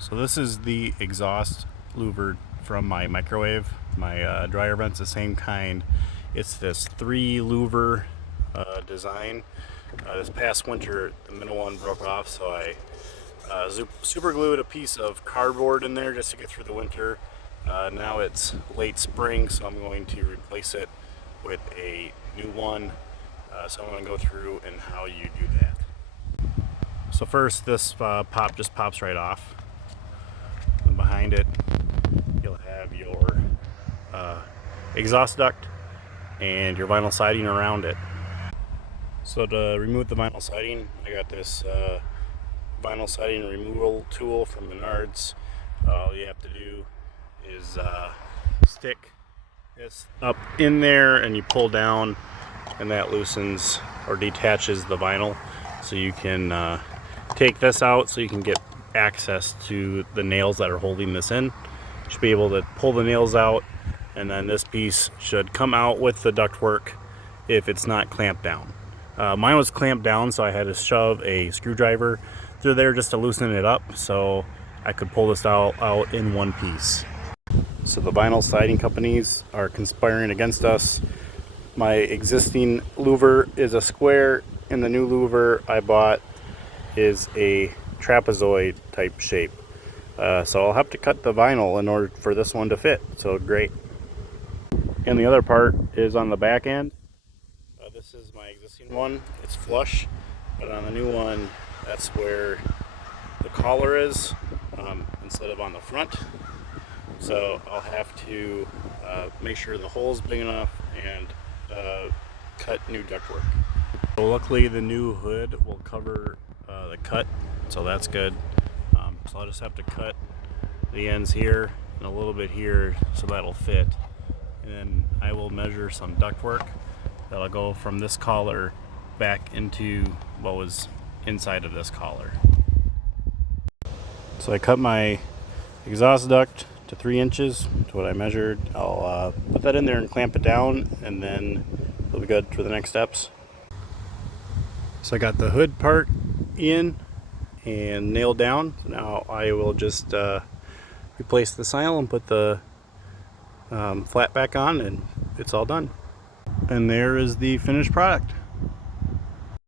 So this is the exhaust louvered from my microwave. My dryer vent's the same kind. It's this 3 louver design. This past winter the middle one broke off, so I super glued a piece of cardboard in there just to get through the winter. Now it's late spring, so I'm going to replace it with a new one. So I'm going to go through and how you do that. So first, this pop just pops right off. And behind it, you'll have your exhaust duct and your vinyl siding around it. So to remove the vinyl siding, I got this vinyl siding removal tool from Menards. All you have to do is stick this up in there and you pull down, and that loosens or detaches the vinyl, so you can take this out so you can get access to the nails that are holding this in. You should be able to pull the nails out, and then this piece should come out with the ductwork if it's not clamped down. Mine was clamped down, so I had to shove a screwdriver through there just to loosen it up so I could pull this out in one piece. So the vinyl siding companies are conspiring against us. My existing louver is a square, and the new louver I bought is a trapezoid type shape. So I'll have to cut the vinyl in order for this one to fit. So great. And the other part is on the back end. This is my existing one. It's flush, but on the new one, that's where the collar is instead of on the front. So I'll have to make sure the hole's big enough and cut new ductwork. So luckily the new hood will cover the cut, so that's good. So I'll just have to cut the ends here and a little bit here so that'll fit. And then I will measure some ductwork that'll go from this collar back into what was inside of this collar. So I cut my exhaust duct to 3 inches to what I measured. I'll put that in there and clamp it down, and then it'll be good for the next steps. So I got the hood part in and nailed down. So now I will just replace the sile and put the flat back on, and it's all done. And there is the finished product.